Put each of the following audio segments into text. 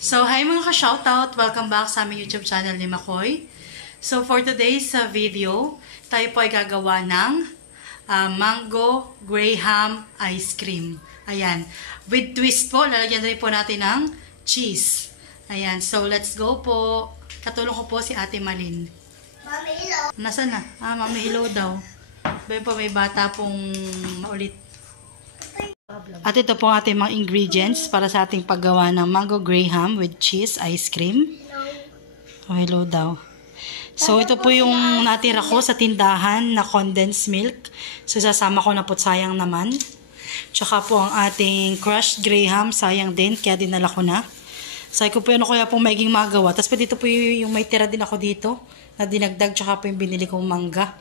So, hi mga ka-shoutout! Welcome back sa aming YouTube channel ni Makoy. So, for today's video, tayo po ay gagawa ng mango graham ice cream. Ayan. With twist po, lalagyan rin po natin ng cheese. Ayan. So, let's go po. Katulong ko po si Ate Malin. Mami, hello. Nasaan na? Mami, hello daw. Bayan po, may bata pong ulit. At ito po ang ating mga ingredients para sa ating paggawa ng mango graham with cheese ice cream. Oh, hello daw. So, ito po yung natira ko sa tindahan na condensed milk. So, sasama ko na po, sayang naman. Tsaka po ang ating crushed graham, sayang din, kaya dinala ko na. Sabi ko po ano kaya pong maiging magawa. Tapos dito po yung may tira din ako dito na dinagdag, tsaka po yung binili kong mangga.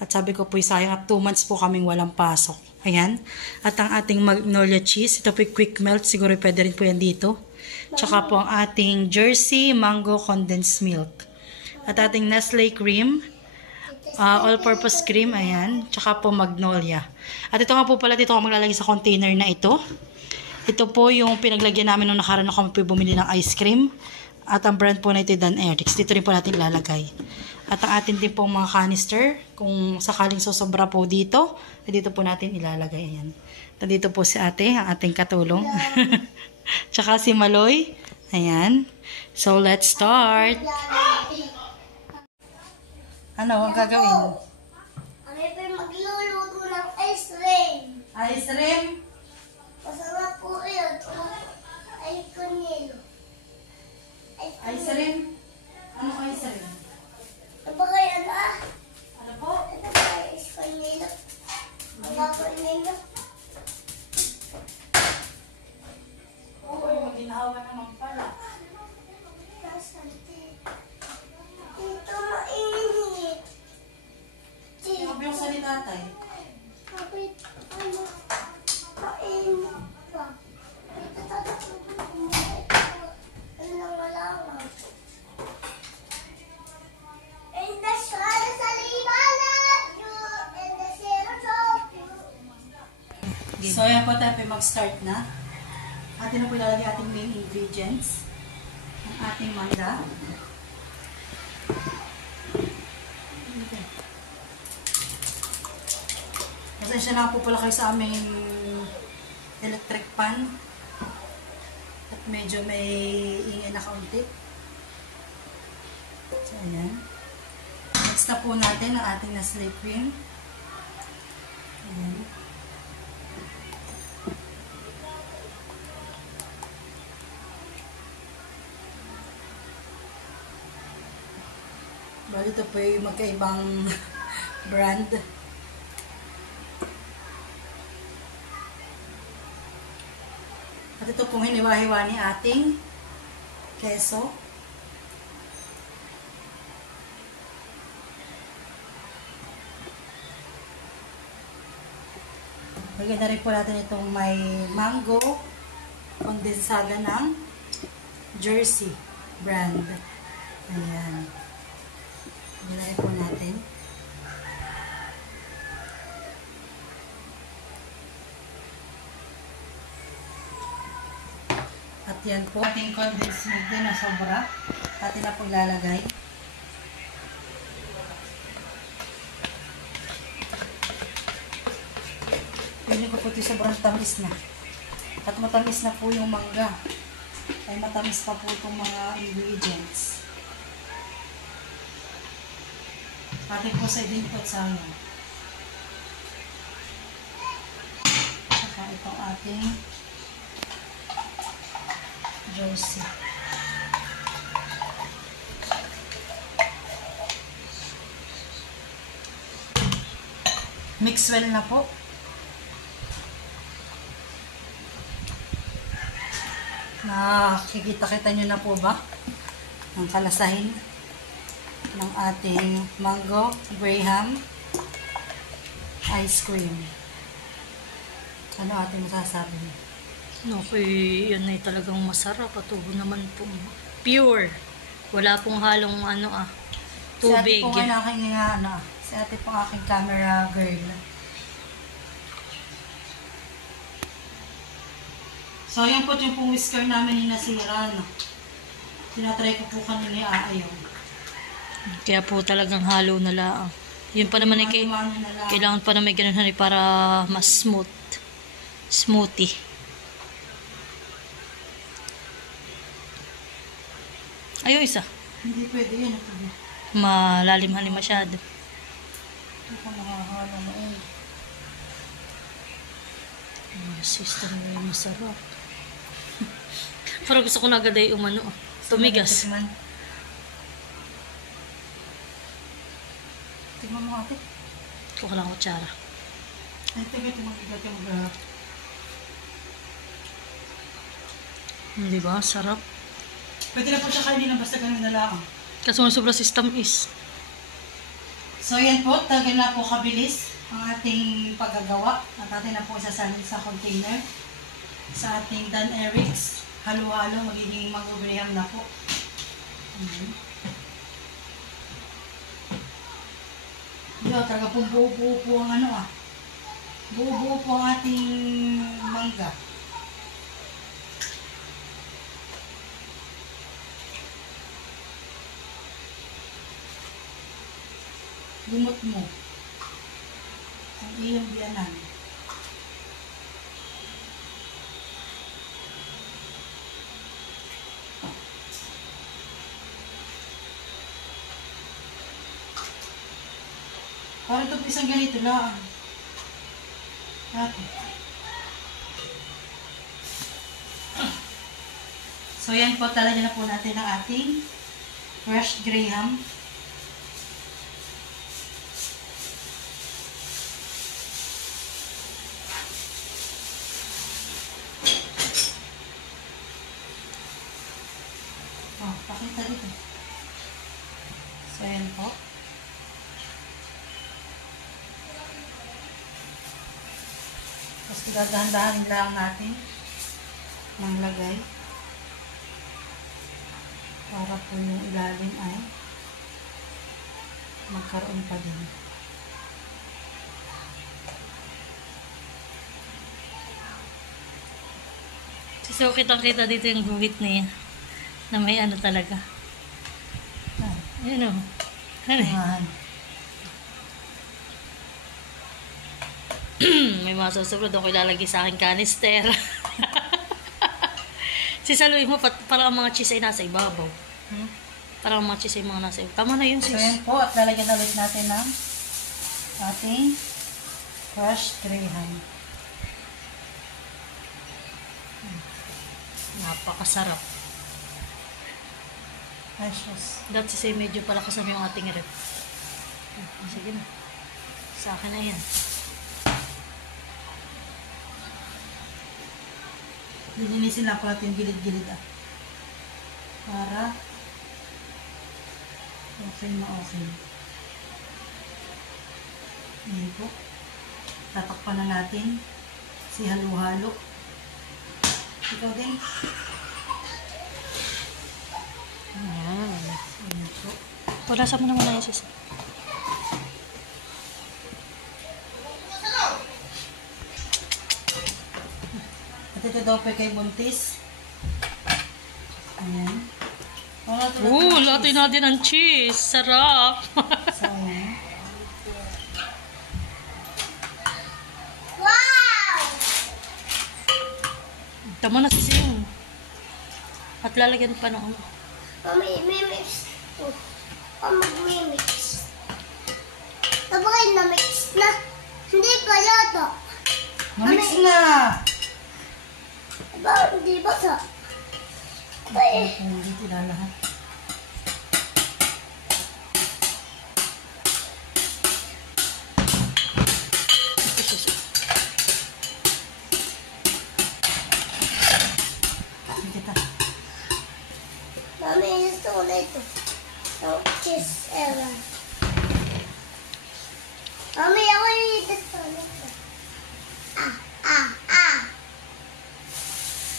At sabi ko po, sayang at 2 months po kaming walang pasok. Ayan. At ang ating magnolia cheese, ito po yung quick melt. Siguro pwede rin po yan dito. Tsaka po ang ating Jersey mango condensed milk. At ating Nestle cream, all-purpose cream, ayan. Tsaka po magnolia. At ito nga po pala, dito ako maglalagay sa container na ito. Ito po yung pinaglagyan namin nung nakaraan na kami bumili ng ice cream. At ang brand po na ito, Dan Eric's. Dito rin po natin ilalagay. At ang atin din pong mga canister, kung sakaling sosobra po dito, dito po natin ilalagay. Ayan. Nandito po si ate, ang ating katulong. Tsaka si Maloy. Ayan. So, let's start. Ano ang gagawin? Kami pa magluluto ng ice cream. Ice cream? Masarap po yun. Ay, kunyelo. Ice cream? Ano ice cream? Ano ba kaya na? Ano po? Ano ba kaya ice kunyelo? Ang kunyelo? Oo, maginawa naman pala. Dito mainit. Sabi yung sa ni tatay. Kapit, ano, mainit pa. Dito tatakot. Ano lang malaman. And the sun is a liwanag you, and the shadows of you. So, ayan po tayo mag-start na. Atin na po ilalagay ating main ingredients. Ang ating mangga. Pasensya na po pala kayo sa aming electric pan. At medyo may ingay na kaunti. So, ayan. Next na po natin ang ating Nestle cream. Ayan. Bali, ito po yung magkaibang brand. At ito pong hiniwa-hiwa ni ating keso. Lagyan na rin po natin itong may mango kondensada ng Jersey brand. Ayan. Lagyan na rin po natin. At yan po, ating condensed milk din na sobra. Atin na po ilalagay. Pili ko po ito sobrang tamis na. At matamis na po yung mangga. Ay matamis pa po itong mga ingredients. Atin po sa idinpot sa amin. Saka itong ating Jersey. Mix well na po. Nakikita-kita nyo na po ba ang kalasahin ng ating mango graham ice cream. Ano ating masasabi? Okay, yan ay talagang masarap. Patubo naman po. Pure. Wala pong halong tubig. Si ate po ang aking, si ate po ang aking camera girl. So, yan po yung pong whisker namin ni nasira, no? Tinatry ko po kanina ayaw. Kaya po talagang halo na lang. Yun pa naman kailangan pa na may ganun honey para mas smooth. Smoothie. Ayaw isa. Hindi pwede yan. Malalim honey masyado. Ito pa makahalo na eh. System na yung masarap. Parang gusto ko na agad ay umano. Tumigas. Tignan mo ate. Kuha lang kutsara. Ay, tignan mo magigat yung mag-harap. Hindi ba? Sarap. Pwede na po siya kainin basta ganun na lang. Kaso nga sobra system is. So yan po, talaga na po kabilis ang ating paggagawa. At atin na po isasalin sa container. Sa ating Dan Eric's. Halo-halo, magiging mango graham na po. Yo, talaga po buo-buo po ang ano ah. Buo-buo po ang ating mangga. Lumot mo ang iyong biyanan. Para ito po isang ganito lang. Okay. So yan po, talagyan na po natin ang ating fresh graham. Oh, pakita dito. So yan po. Tapos dahan-dahan lang natin manglagay para po yung ilalim ay magkaroon pa din. So, kitang-kita dito yung guhit niya na may ano talaga. Ayun o. Ano eh? May mga susunod doon ko ilalagay sa aking canister. Sisaluin mo, parang ang mga cheese ay nasa ibabaw. Parang ang mga cheese ay mga nasa ibabaw. Tama na yun, sis. So yan po, at lalagyan ulit natin ng ating crushed graham. Napakasarap. Precious. Dati say medyo palakasan yung ating rep. Sige na. Sa akin na yan. Lilinisin lang po natin gilid-gilid ah. Para okay na okay. Ayan po. Tatakpan na natin si halo-halo. Ikaw din. Ayan po. Pulasan mo naman na yung sis. At ito daw pa kay buntis. Ayan. Latin natin ang cheese. Sarap. So, ayan. Wow! Tama na sis yun. At lalagyan pa ng ano. Mami, mimix. Mag-mimix. Sabagay na-mix na. Hindi pa yata. Mamix na! Ba, hindi ba sa? Ay, Hindi tilalahat. Kita. mami, gusto ko na ito. Ang cheese era. Mami, ako yung gusto nito.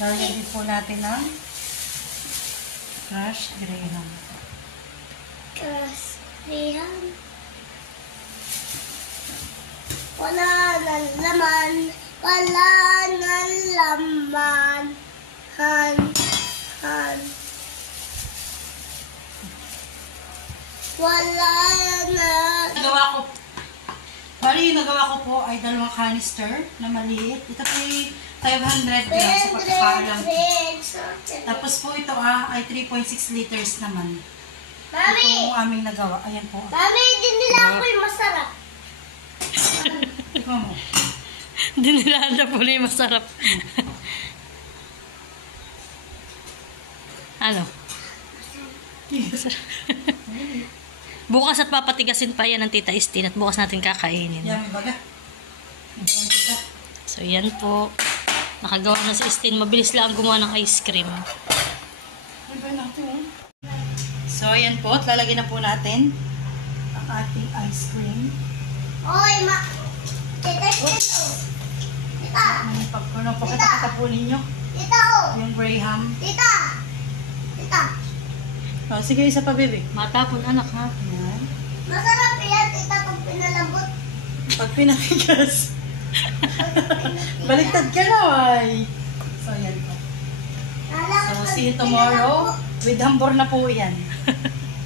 Lalagyan din po natin ng crushed graham. Kasrihan. Wala ng laman. Wala ng laman. Han. Wala na. Yung nagawa ko po ay dalawang canister na maliit. Ito po ay 500 grams sa pagkakaalam. Tapos po ito ay 3.6 liters naman. Mami! Ito yung aming nagawa. Ayan po. Mami, din nila ako yung masarap. Ikaw mo. Dinilaan na po na yung masarap. Ano? Bukas at papatigasin pa yan ng Tita Estin at bukas natin kakainin. Yan, baga. So, yan po. Nakagawa na si Estin. Mabilis lang gumawa ng ice cream. So, ayan po. At lalagyan na po natin ang ating ice cream. Oy, Tita, Tita. Pagpunong po kita po ninyo. Tita, oh. Yung Graham. Tita. Oh, sige, isa pa, baby. Matapon, anak, ha? Yan. Masarap yan, Tita, pag pinalambot. Pag pinatigas. Baliktad ka na, ay. So, yan po. So, see you tomorrow. With hambor na po yan.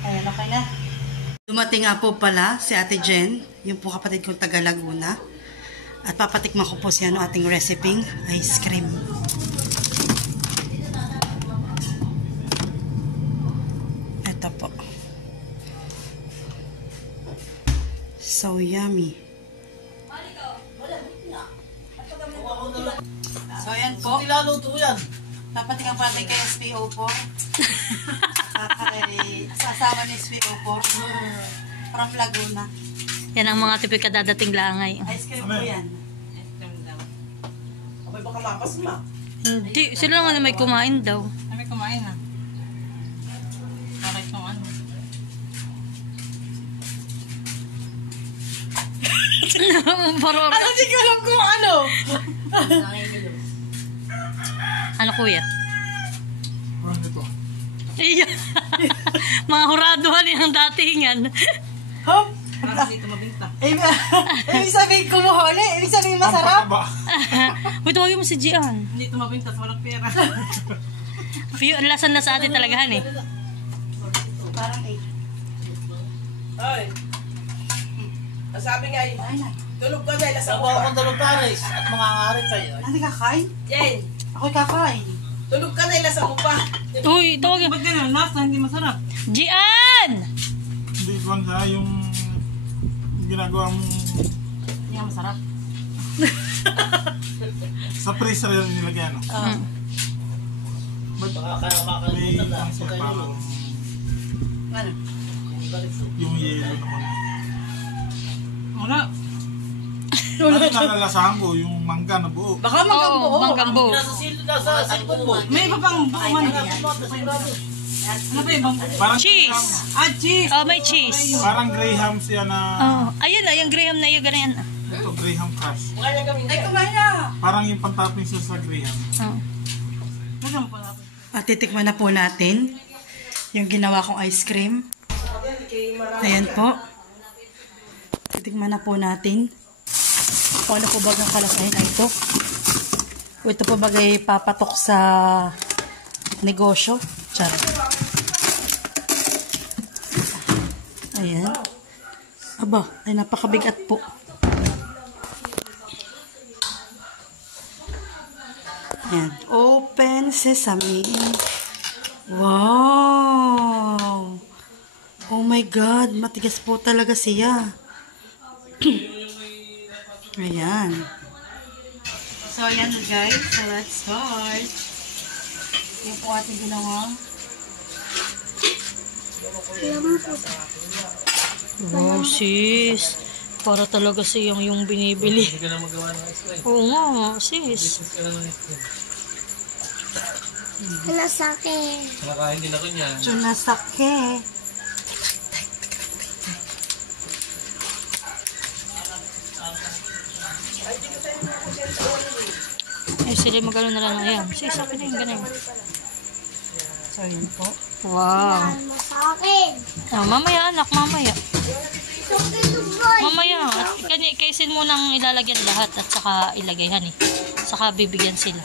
Ayan, okay na. Dumating nga po pala si Ate Jen, yung po kapatid kong taga Laguna. At papatikman ko po siya ng ating recipe, ice cream. Ito po. So yummy. So ayan po. Nilaluto yan. Papatikman po natin kay SPO po. Sa asawa ni SPO po. From Laguna. Yan ang mga tipik kadadating langay. Ice cream po yan. Abay, baka mapas na. Hindi, sila nga na may kumain daw. Kami kumain ha. Para itong ano. Parang, Hindi ko alam kung ano. ano kuya? Ano ito? Iya. Mga huraduhan yung datingan. Hop! Para dito mabinta. Ibig sabihin kumuha ulit. Ibig sabihin masarap. Uy, tawagin mo si Gian. Hindi ito mabinta sa walang pera. Lasan na sa atin talagahan eh. Parang 8. Ay. Ang sabi nga ay, Ay na. tulog ka dahil sa Sabaw akong dalawang pares at mga ngarit sa'yo. Hindi kakain? Jen, Ako'y kakain. tulog ka dahil sa upa. Uy, tawagin. Ba't ganun? Nasa hindi masarap. Gian! Hindi ko na yung ginagawa mong Hindi nga masarap. sa freezer yung nilagyan. No? Ba't may ang siya parang Ano? yung yelo naman. Wala. Ano nalalasahan ko? Yung mangga na buo. Baka manggang buo. Oo, manggang buo. Nasa silpon mo. May iba pang buuman. Ano pa ibang? Parang Cheese! Ah, cheese! Oh, may cheese. Parang Graham siya na Oh, ayun na, yung Graham na yung ganyan. ito, Graham Crush. Kaya kami Ay, kumain na! Parang yung pantopping siya sa Graham. Oh. At titikman na po natin yung ginawa kong ice cream. Ayan po. Titikman na po natin kung ano po bagang kalasahin na ito. O ito po bagay papatok sa negosyo. Charot. Ayan. Aba, ay napakabigat po. Ayan. Open sesame. Wow! Oh my God, matigas po talaga siya. Ayan. So, ayan guys. So, let's start. Yung po ating ginawa. Wow, sis. Para talaga siyang yung binibili. Hindi ka na magawa ng ice cream. Oo nga, sis. Ka na ng ice cream. Nasake. Nakakain din ako niya. Chunasake. Ay, sila magano na lang. Ayan. Sis, akin na yung ganun. So, yun po. Wow. Ano sa akin? Oh, mamaya anak, mamaya. Ito boy. Mamaya. At kaysin mo nang ilalagyan lahat at saka ilagay, hani. Saka bibigyan sila.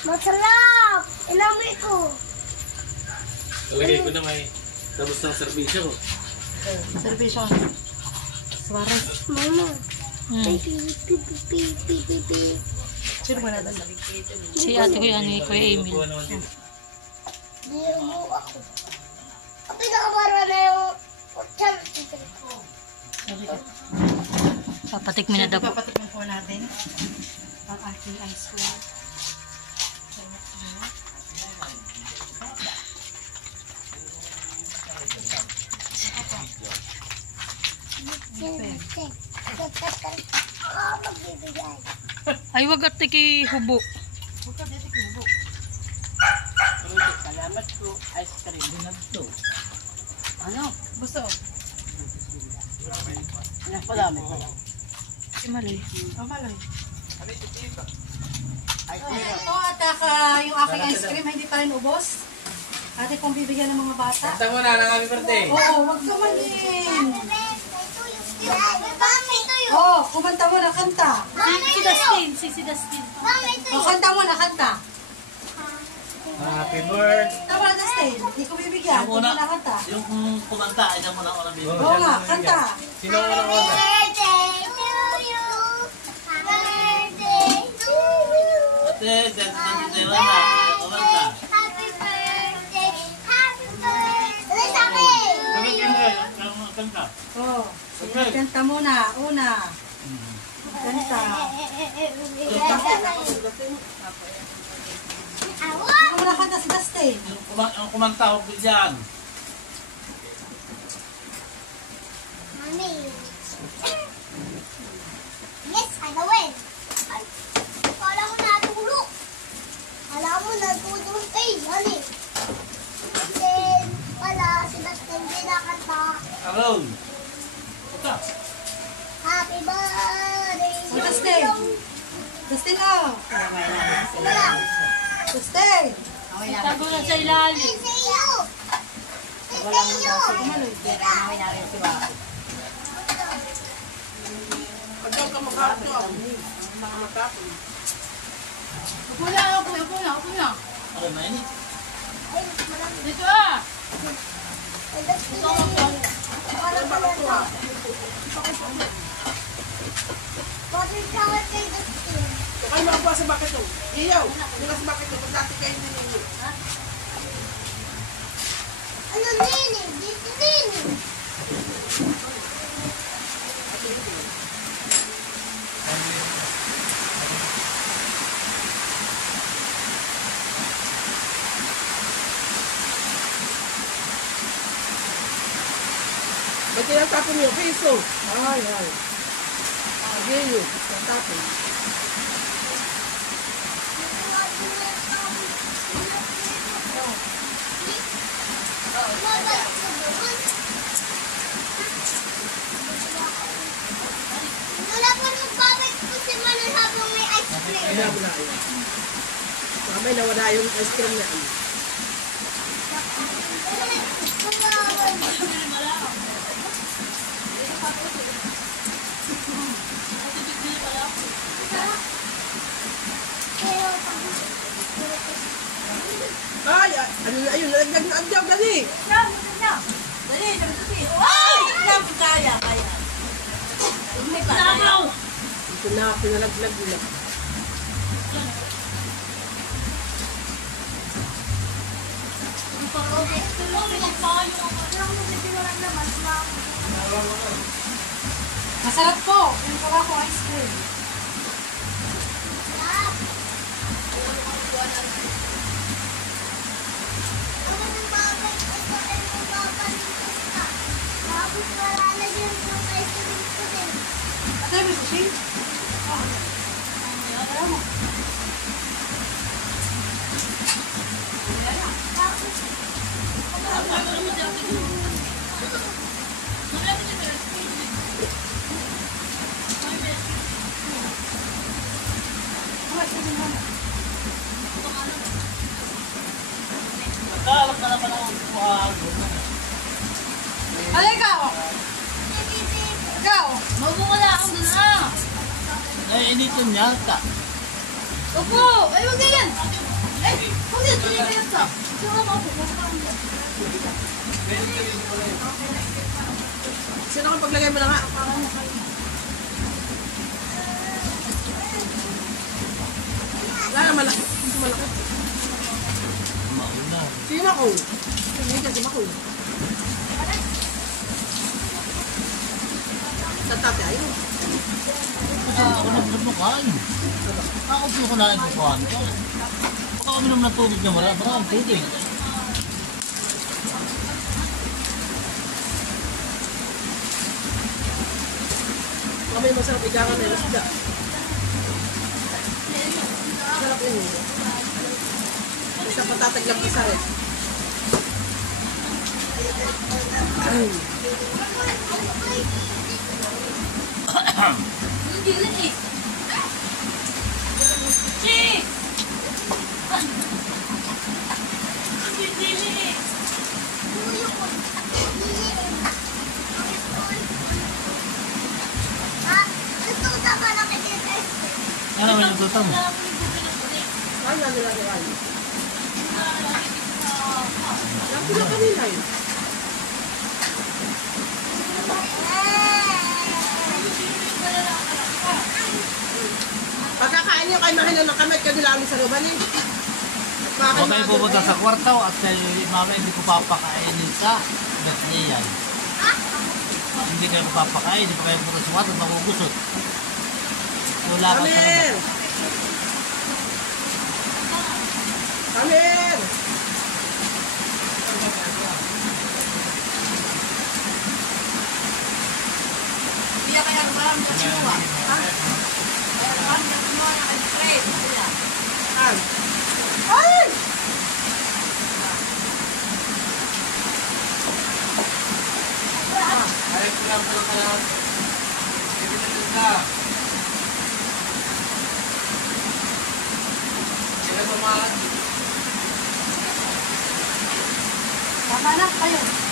Masarap! Inamay ko. Talagay ko na may tapos ng serbisyo. Servisyon. Suarez. Mama. Hmm. Pi. Sino ba natin? Si ate ko yan, ni Kuya Emil. Kuha naman din. Di mo ako. Ang pinakabara na yung chicken ko. Papatikmin na daw po. Papatikman po natin ang ating ice cream. Magbibigay. Ay, wag ate kay hubo. Salamat po. Ice cream. Ano? Gusto? Ano pa dami? Si Malay. Malay. Ito at yung aking ice cream hindi pa rin ubos. Ate pong bibigyan ng mga bata. Kanta mo na ng happy birthday. Oo, wag kumanin. Mami, ito yun. Oo, kumanta mo na kanta. Si Dustin, si Dustin. Mami, ito O, kanta mo na kanta. Happy birthday. Tama na, Dustin. Hindi ko bibigyan. Hindi mo na kanta. Yung kumanta, ay mo na ako na bibigyan. Oo nga, kanta. Sino ang unang kumanta? birthday to you. Birthday to you. Ate, dito na kumanta. Happy birthday. Happy birthday. Sa akin. Kanta. Oo. Sige, kanta muna. Una. Kanta. Hindi mo na kanta si Dustin. Ang kumanta, huwag bigyan. Mami. Yes, I know it. Ay, kala mo natulog. Kala mo natulog kay Mami. Then, wala si Dustin pinakanta. Aron. Ito. Happy birthday. O, Dustin. Dustin, oh. Wala. Dustin. Tago na sa ilalim. Say sa iyo. Say sa iyo. Upo na, upo na, upo na, upo na. Ano na yun? Dito ah. Ay, Dustin. Parang pala. Bakit ka kay Dustin? Ay, makakuha sa bakit to. Iyaw, mula sa bakit to. Pag dati kayo ninyo. Ano nini? Dito nini. Ba't tinatapon niyo? Piso. Ay. Again yun. Tinatapon. Wala pa magbabalik ko si Manon habang may ice cream. Ay, wala yun. Mamay nawala yung ice cream niya. Ay, ano na yun? Nalagdag na adyaw, dali. Ito na, pinalaglag nila. Masarap po. Yung gawa ko ice cream. Tapos wala na dyan yung ice cream ko din. Ate, may sushi? Nagkaalap na naman ako. Ano ikaw? Ikaw? Mabukala ako dun ah. Naiinitin niya. Opo! Ay, wag ganyan! Sino kang paglagay mo na nga? Wala na malaki. Malaki. Sino ako? Hindi kasi ako. Sa tate ayun. Ako nagbubukan. Ako ko na nagbubukan. Baka kami naman ng tubig na maraming tubig. Kami masarap igangan na yung isda. Sarap yun. Isang patatag lang isa rin. Ano naman yung tutang mo? Ay, nila ay. Lang sila kanina yun. Pagkakain niyo kay Mahilo ng kamay, kadilaan sa luban eh. Huwag kayo pupunta sa kwarto at mama hindi ko papakainin sa Bethlehem. Hindi kayo papakain, hindi pa kayo pupunta sa kwarto at magugusot. Wala ka sa Kamer! Kamer! Iya kaya malam sa siwa. Ha? Malam sa siwa na kay Fred. Ay! Ay! Ay, kaya pala ka lang. Ibigay ka. Sila tumaan. Tama na kayo.